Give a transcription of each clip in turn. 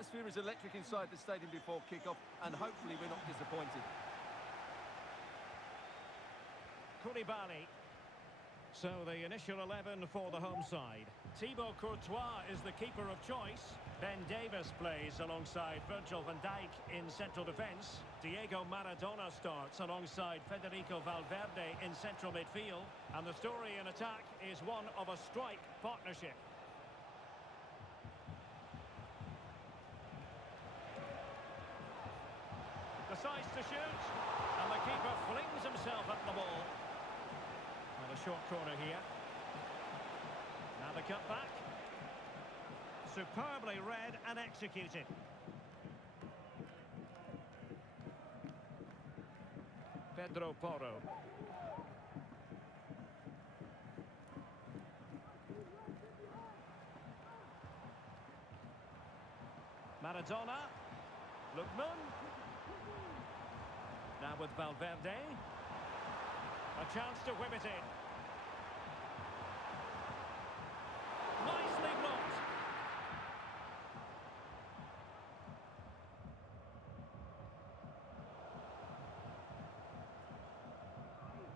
atmosphere is electric inside the stadium before kick-off, and hopefully we're not disappointed. Koulibaly. So the initial 11 for the home side. Thibaut Courtois is the keeper of choice. Ben Davies plays alongside Virgil van Dijk in central defence. Diego Maradona starts alongside Federico Valverde in central midfield. And the story in attack is one of a strike partnership. Decides to shoot. And the keeper flings himself at the ball. Well, a short corner here. Now the cut back. Superbly read and executed. Pedro Porro. Maradona. Lookman. Now with Valverde. A chance to whip it in. Nicely blocked.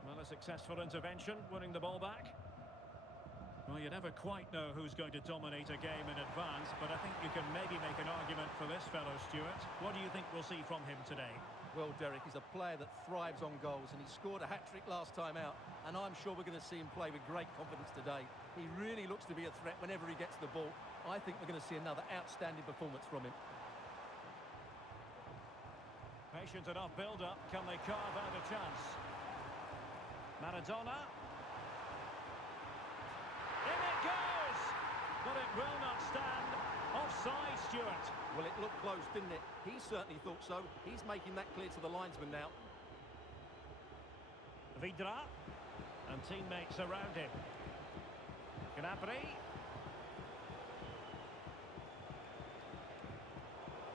Well, a successful intervention, winning the ball back. Well, you never quite know who's going to dominate a game in advance, but I think you can maybe make an argument for this fellow, Stuart. What do you think we'll see from him today? Well, Derek, he's a player that thrives on goals, and he scored a hat-trick last time out, and I'm sure we're going to see him play with great confidence today. He really looks to be a threat whenever he gets the ball. I think we're going to see another outstanding performance from him. Patient enough build-up. Can they carve out a chance? Maradona. In it goes! But it will not stand. Offside, Stuart. Well, it looked close, didn't it? He certainly thought so. He's making that clear to the linesman now. Vidra. And teammates around him. Gnabry.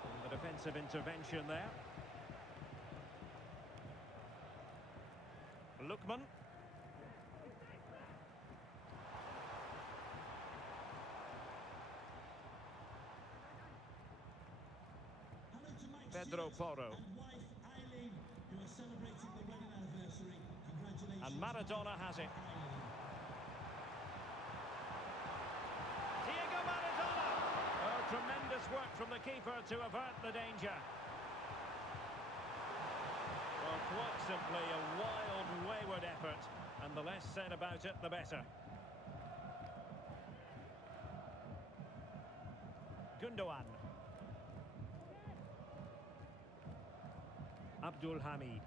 And the defensive intervention there. Lookman. Pedro Porro. And Maradona has it. Diego Maradona! Oh, tremendous work from the keeper to avert the danger. Well, quite simply a wild, wayward effort. And the less said about it, the better. Gundogan. Abdul Hamid.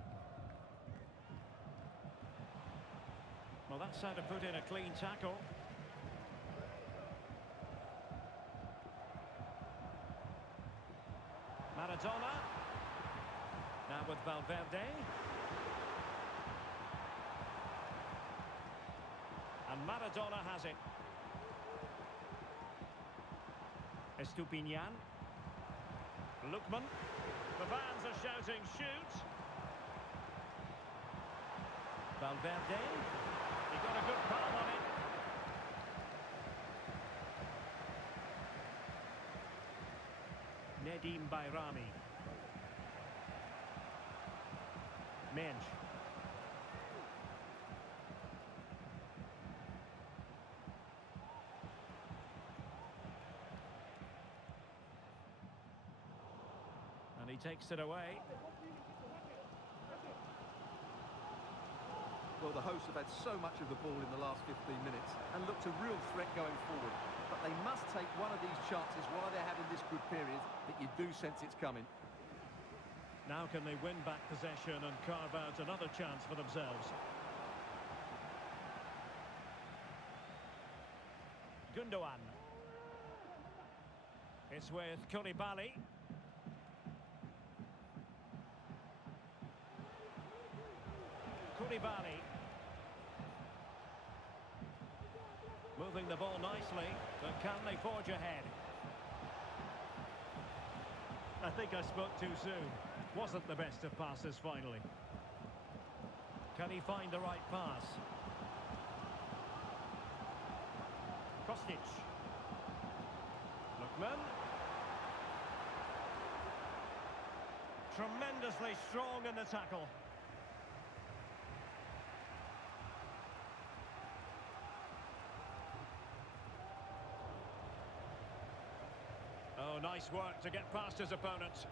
Well, that's how to put in a clean tackle. Maradona. Now with Valverde. And Maradona has it. Estupinian. Lookman. The fans are shouting, shoot! Valverde. He got a good palm on it. Nedim Bayrami. Mensch. And he takes it away. Well, the hosts have had so much of the ball in the last 15 minutes and looked a real threat going forward. But they must take one of these chances while they're having this good period that you do sense it's coming. Now can they win back possession and carve out another chance for themselves? Gundogan. It's with Koulibaly. Koulibaly. Moving the ball nicely, but can they forge ahead? I think I spoke too soon. Wasn't the best of passes finally. Can he find the right pass? Kostic. Lookman. Tremendously strong in the tackle. Oh, nice work to get past his opponent.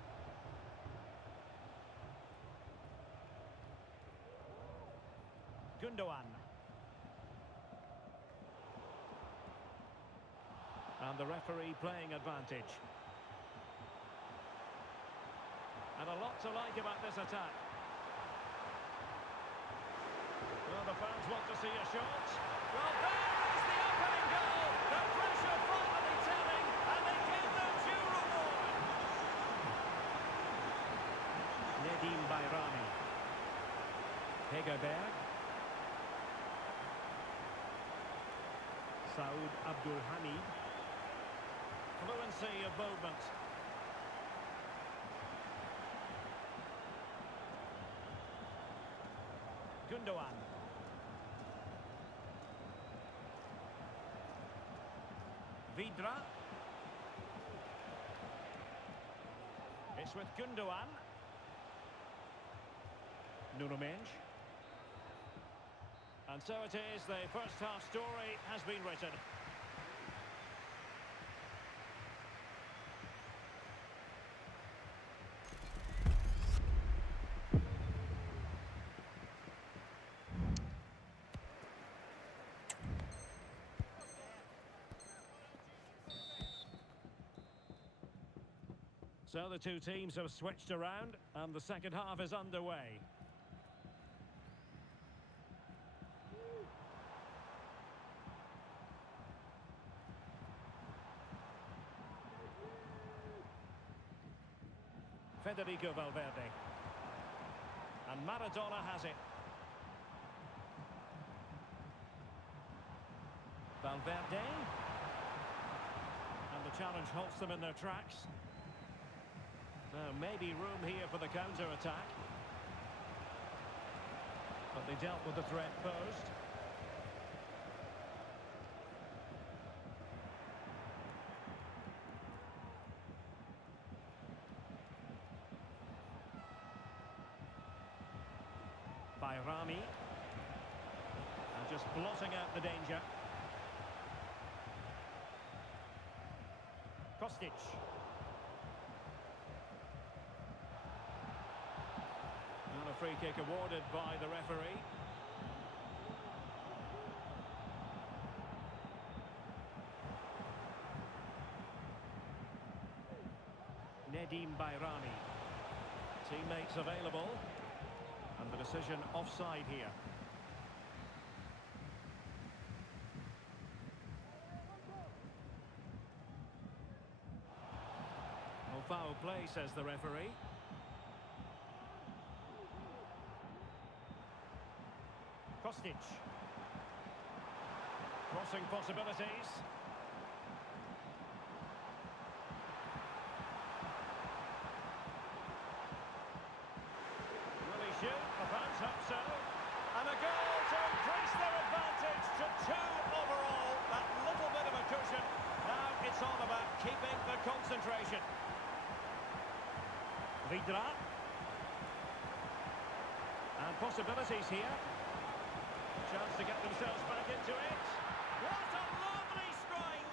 Gundogan. And the referee playing advantage. And a lot to like about this attack. Well, the fans want to see a shot. Well, there is the opening goal. The pressure finally telling, and they get their due reward. Nedim Bayrami. Hegerberg. Saud Abdul Hamid. Fluency of movement. Gundogan. Vidra. It's with Gundogan. Nuno Mendes. And so it is, the first half story has been written. So the two teams have switched around and the second half is underway. Federico Valverde. And Maradona has it. Valverde. And the challenge halts them in their tracks. Now, maybe room here for the counter-attack. But they dealt with the threat posed. Bayrami. And just blotting out the danger. Kostic. And a free kick awarded by the referee. Nedim Bayrami. Teammates available. And the decision offside here. No foul play, says the referee. Kostic. Crossing possibilities. Will he shoot? The fans hope so. And a goal to increase their advantage to 2 overall. That little bit of a cushion. Now it's all about keeping the concentration. Vidra. And possibilities here. Chance to get themselves back into it. What a lovely strike!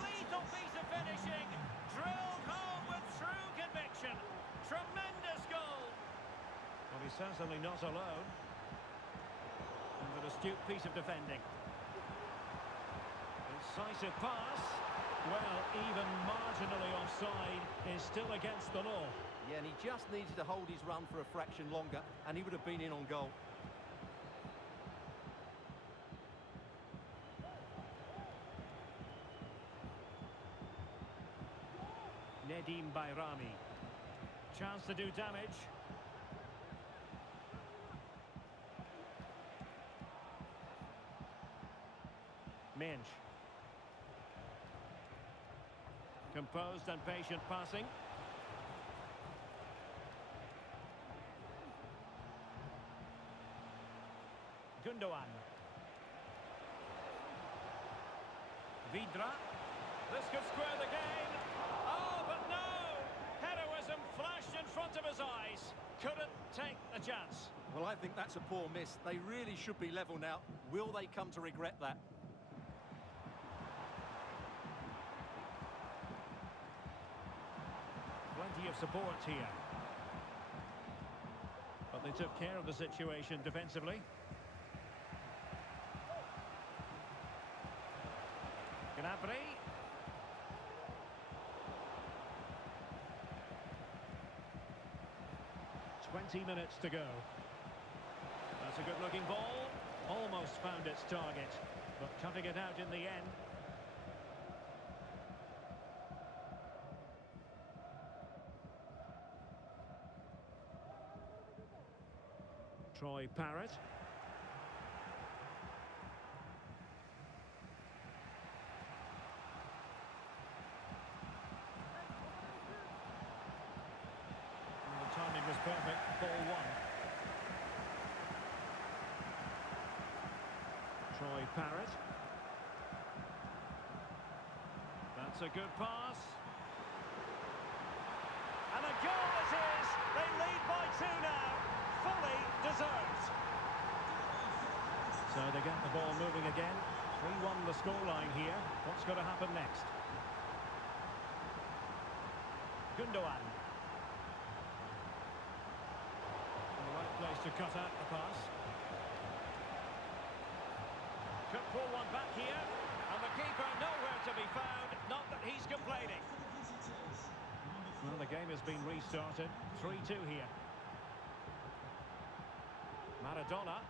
Lethal piece of finishing. Drilled home with true conviction. Tremendous goal. Well, he's certainly not alone. And an astute piece of defending. Incisive pass. Well, even marginally offside is still against the law. Yeah, and he just needed to hold his run for a fraction longer, and he would have been in on goal. Nedim Bayrami. Chance to do damage. Mendes. Composed and patient passing. Gundogan. Vidra. This could square the game. Oh, but no! Heroism flashed in in front of his eyes. Couldn't take the chance. Well, I think that's a poor miss. They really should be level now. Will they come to regret that? Plenty of support here. But they took care of the situation defensively. Gnabry. 20 minutes to go. That's a good-looking ball. Almost found its target, but cutting it out in the end. Troy Parrott. The timing was perfect. Ball one. Troy Parrott. That's a good pass. And a goal it is. They lead by 2 now. Fully deserved. So they get the ball moving again. 3-1 the scoreline here. What's going to happen next? Gundogan. In the right place to cut out the pass. Could pull one back here. And the keeper nowhere to be found. Not that he's complaining. Well, the game has been restarted. 3-2 here. Maradona.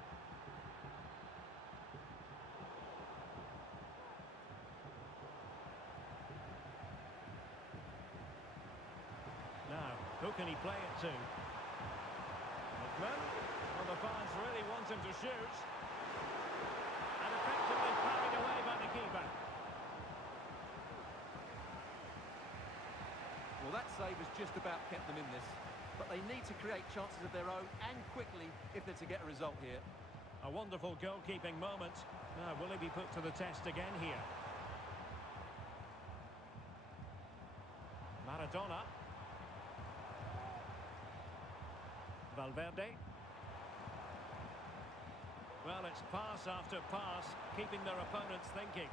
Now, who can he play it to? Lookman. Well, the fans really want him to shoot. And effectively parried away by the keeper. Well, that save has just about kept them in this. But they need to create chances of their own and quickly if they're to get a result here. A wonderful goalkeeping moment. Now, will he be put to the test again here? Maradona. Valverde. Well, it's pass after pass, keeping their opponents thinking.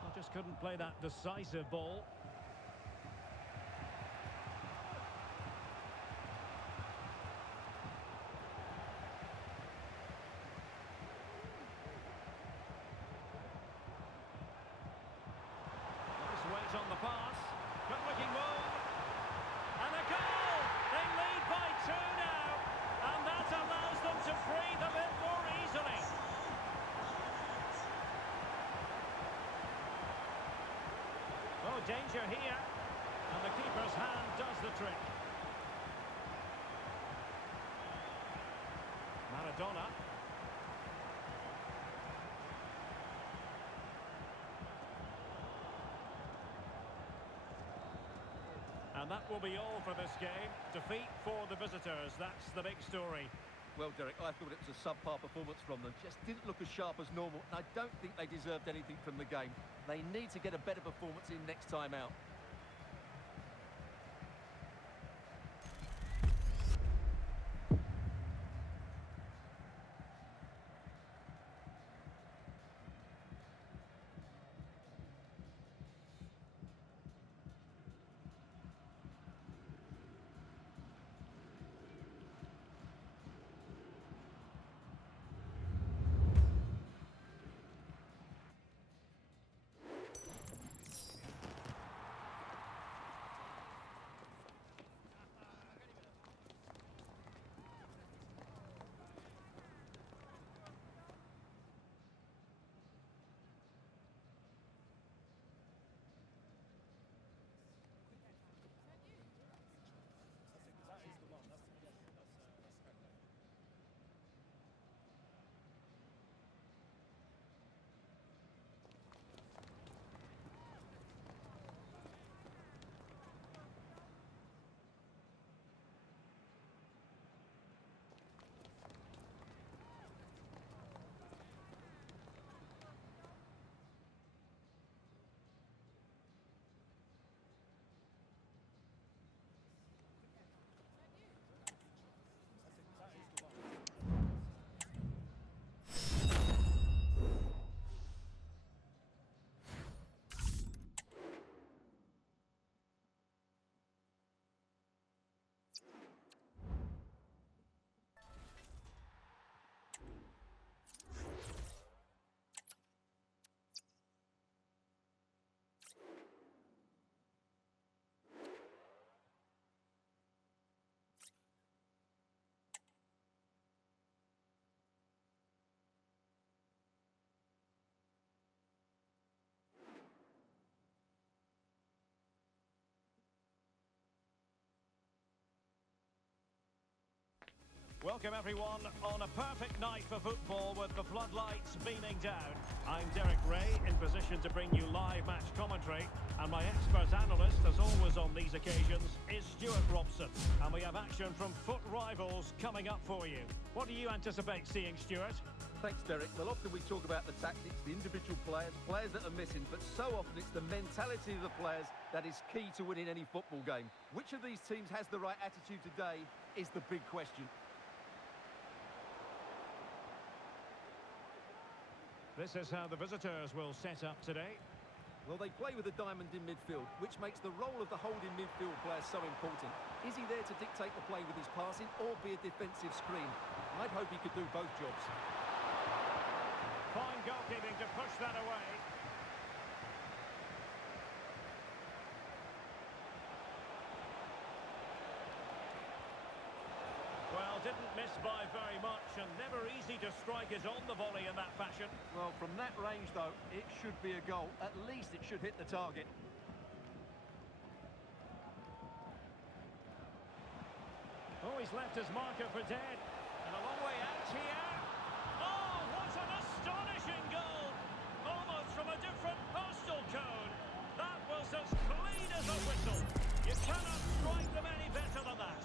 Well, just couldn't play that decisive ball. Weight on the pass. Good-looking move. And a goal! They lead by 2 now. And that allows them to breathe a bit more easily. Oh, danger here. And the keeper's hand does the trick. Maradona. And that will be all for this game. Defeat for the visitors. That's the big story. Well, Derek, I thought it was a subpar performance from them. Just didn't look as sharp as normal. And I don't think they deserved anything from the game. They need to get a better performance in next time out. Welcome everyone on a perfect night for football with the floodlights beaming down. I'm Derek Ray, in position to bring you live match commentary, and my expert analyst, as always on these occasions, is Stuart Robson. And we have action from foot rivals coming up for you. What do you anticipate seeing, Stuart? Thanks, Derek. Well, often we talk about the tactics, the individual players that are missing, but so often it's the mentality of the players that is key to winning any football game. Which of these teams has the right attitude today is the big question. This is how the visitors will set up today. Well, they play with a diamond in midfield, which makes the role of the holding midfield player so important. Is he there to dictate the play with his passing or be a defensive screen? I'd hope he could do both jobs. Fine goalkeeping to push that away. Well, didn't miss by very much, and never easy to strike it on the volley in that fashion. Well, from that range, though, it should be a goal. At least it should hit the target. Oh, he's left his marker for dead. And a long way out here. Oh, what an astonishing goal! Almost from a different postal code. That was as clean as a whistle. You cannot strike them any better than that.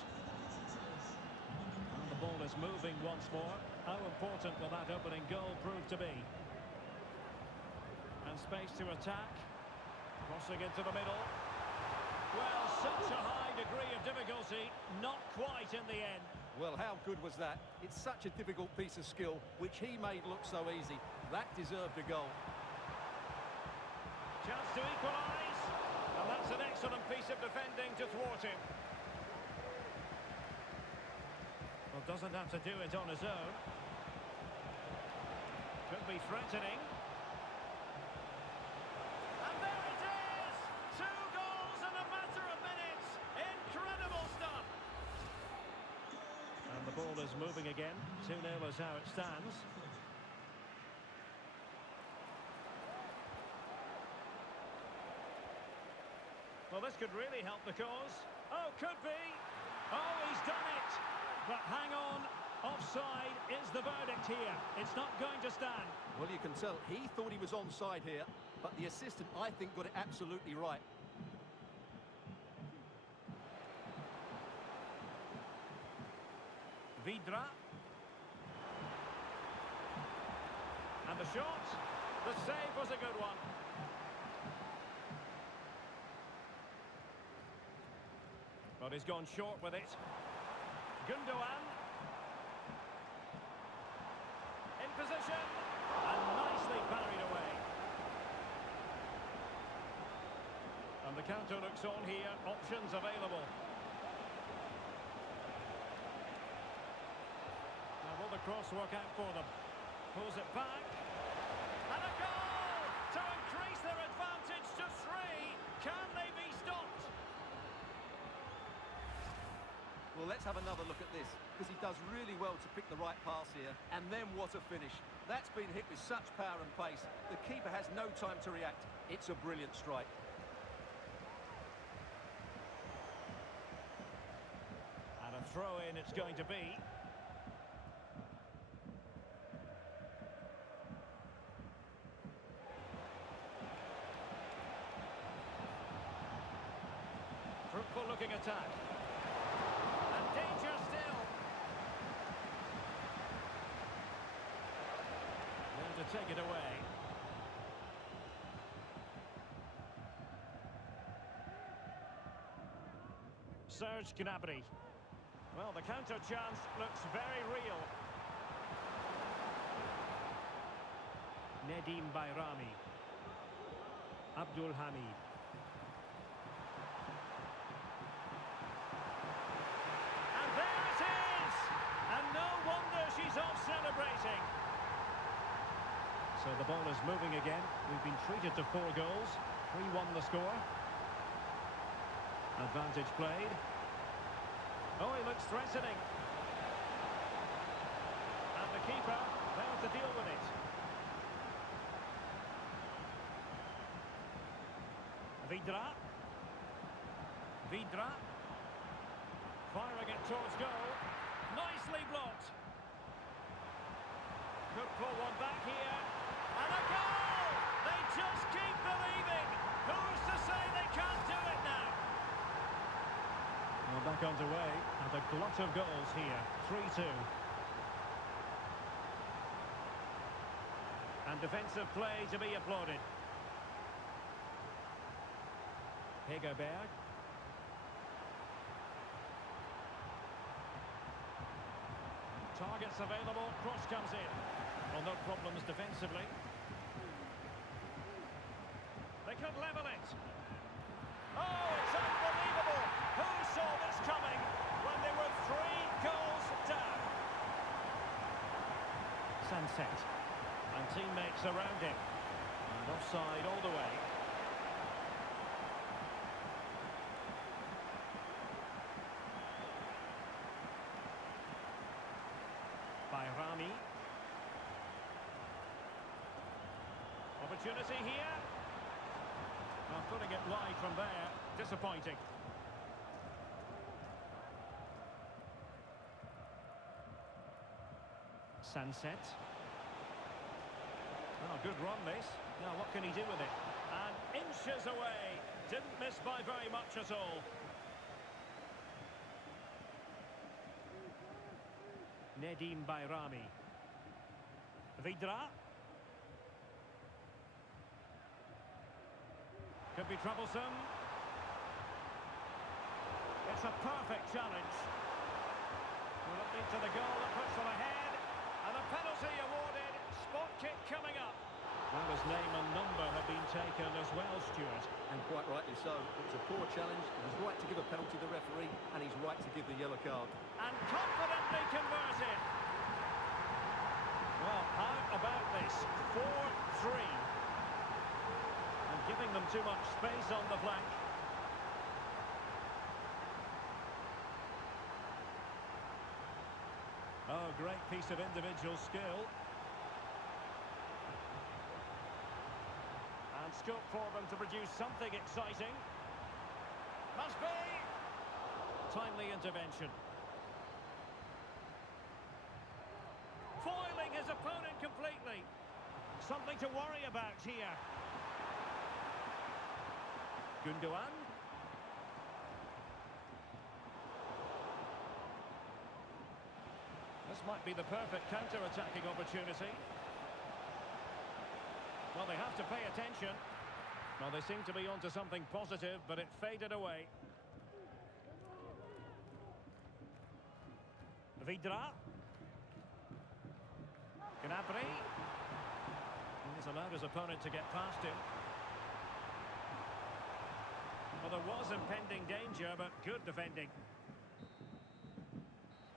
And the ball is moving once more. How important will that opening goal prove to be? And space to attack. Crossing into the middle. Well, such a high degree of difficulty, not quite in the end. Well, how good was that? It's such a difficult piece of skill, which he made look so easy. That deserved a goal. Chance to equalise. And that's an excellent piece of defending to thwart him. Well, doesn't have to do it on his own. Could be threatening. And there it is! 2 goals in a matter of minutes. Incredible stuff. And the ball is moving again. 2-0 is how it stands. Well, this could really help the cause. Oh, could be. Oh, he's done it. But hang on. Offside is the verdict here. It's not going to stand. Well, you can tell he thought he was onside here, but the assistant, I think, got it absolutely right. Vydra. And the shot. The save was a good one. But he's gone short with it. Gundogan. In position. And nicely parried away. And the counter looks on here. Options available. Now will the cross work out for them? Pulls it back. And a goal! To increase their advantage to 3. Can they be stopped? Well, let's have another look at this, because he does really well to pick the right pass here. And then what a finish. That's been hit with such power and pace. The keeper has no time to react. It's a brilliant strike. And a throw-in it's going to be. Fruitful looking attack. And danger still. There to take it away. Serge Gnabry. Well, the counter chance looks very real. Nedim Bayrami. Abdul Hamid. And there it is! And no wonder she's off celebrating. So the ball is moving again. We've been treated to 4 goals. 3-1 the score. Advantage played. Oh, he looks threatening. And the keeper failed to deal with it. Vydra. Vydra. Firing it towards goal. Nicely blocked. Could pull one back here. And a goal! They just keep believing. Who's to say they can't do it now? Well, back underway, and a glut of goals here. 3-2. And defensive play to be applauded. Hegerberg. Targets available, cross comes in. Well, no problems defensively. They could level it. Oh, it's unbelievable! Who saw this coming when they were 3 goals down? Sunset. And teammates around him. And offside all the way. Bayrami. Opportunity here. Well, putting it wide from there. Disappointing. Sunset. Oh, good run this. Now what can he do with it? And inches away. Didn't miss by very much at all. Nedim Bayrami. Vidra. Could be troublesome. It's a perfect challenge. Will it lead to the goal that puts them ahead? And a penalty awarded. Spot kick coming up. Well, his name and number have been taken as well, Stuart. And quite rightly so. It was a poor challenge. He was right to give a penalty to the referee, and he's right to give the yellow card. And confidently converted. Well, how about this? 4-3. And giving them too much space on the flank. Oh, great piece of individual skill. And scope for them to produce something exciting. Must be. Timely intervention. Foiling his opponent completely. Something to worry about here. Gundogan. This might be the perfect counter-attacking opportunity. Well, they have to pay attention. Well, they seem to be onto something positive, but it faded away. Vidra. Gnabry. He's allowed his opponent to get past him. Well, there was impending danger, but good defending.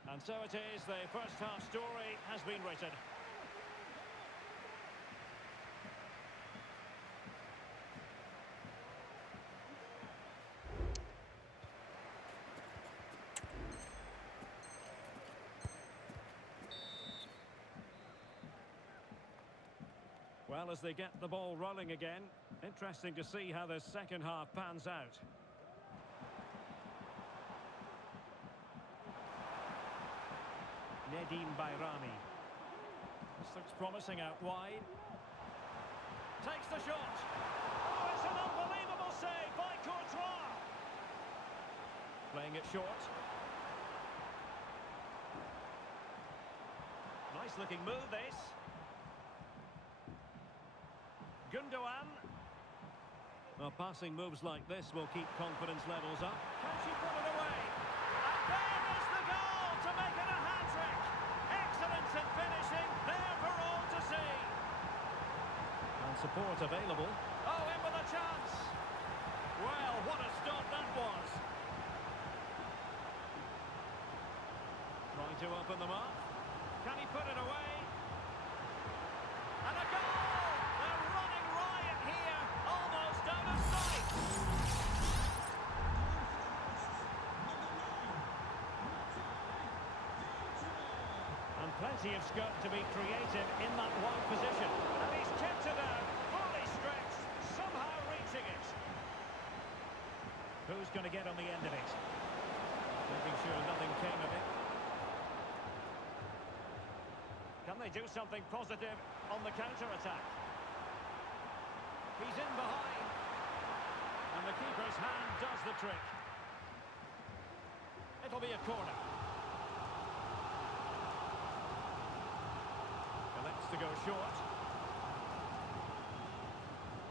And so it is, the first half story has been written. Well, as they get the ball rolling again, interesting to see how the second half pans out. Nedim Bayrami. This looks promising out wide. Takes the shot. Oh, it's an unbelievable save by Courtois. Playing it short. Nice looking move this. Gundogan. Well, passing moves like this will keep confidence levels up. Can she put it away? And there is the goal to make it a hat-trick. Excellence in finishing, there for all to see. And support available. Oh, in with a chance. Well, what a stop that was. Trying to open them up. Can he put it away? And a goal! They're running riot here, almost out of sight. And plenty of scope to be creative in that wide position. And he's kept it out, fully stretched, somehow reaching it. Who's going to get on the end of it? Making sure nothing came of it. they do something positive on the counter-attack? He's in behind. And the keeper's hand does the trick. It'll be a corner. Elects to go short.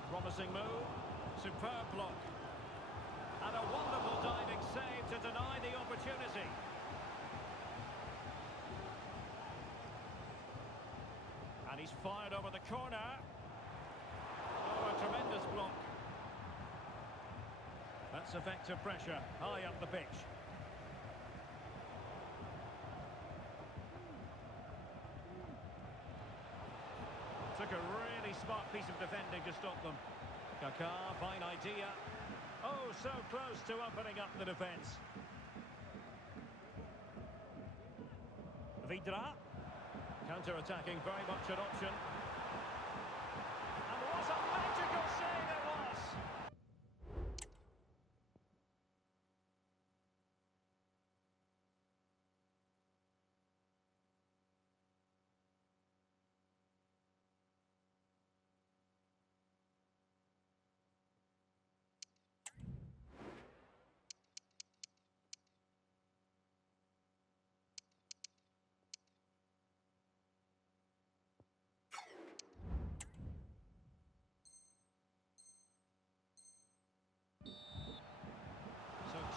Promising move. Superb block. And a wonderful diving save to deny the opportunity. And he's fired over the corner. Oh, a tremendous block. That's effective pressure, high up the pitch. Took a really smart piece of defending to stop them. Kaká, fine idea. Oh, so close to opening up the defence. Vidra. Counter-attacking, very much an option. And what a magical save it was!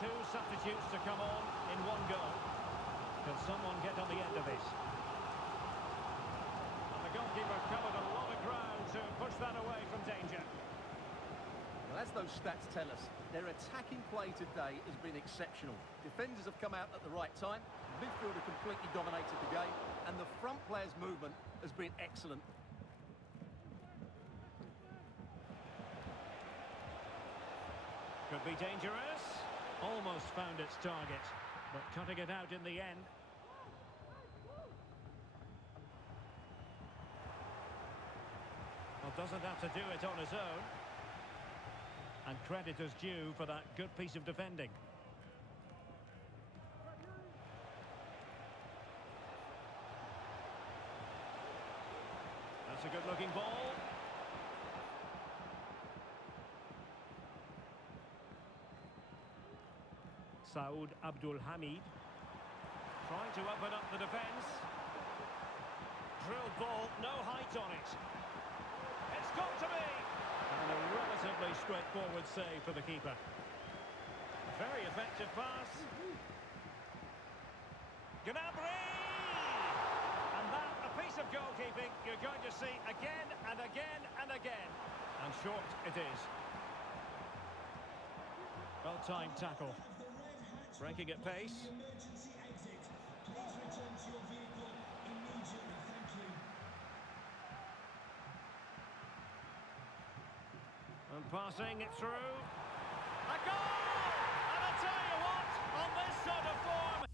Two substitutes to come on in one go. Can someone get on the end of this? And the goalkeeper covered a lot of ground to push that away from danger. Well, as those stats tell us, their attacking play today has been exceptional. Defenders have come out at the right time, midfield have completely dominated the game, and the front players' movement has been excellent. Could be dangerous. Almost found its target, but cutting it out in the end. Well, doesn't have to do it on his own. And credit is due for that good piece of defending. That's a good-looking ball. Saud Abdul Hamid trying to open up the defence. Drilled ball, no height on it. It's got to be! And a relatively straightforward save for the keeper. Very effective pass. Gnabry! And that, a piece of goalkeeping you're going to see again and again and again. And short it is. Well-timed tackle. Breaking at pace. And passing it through. A goal! And I tell you what, on this sort of form,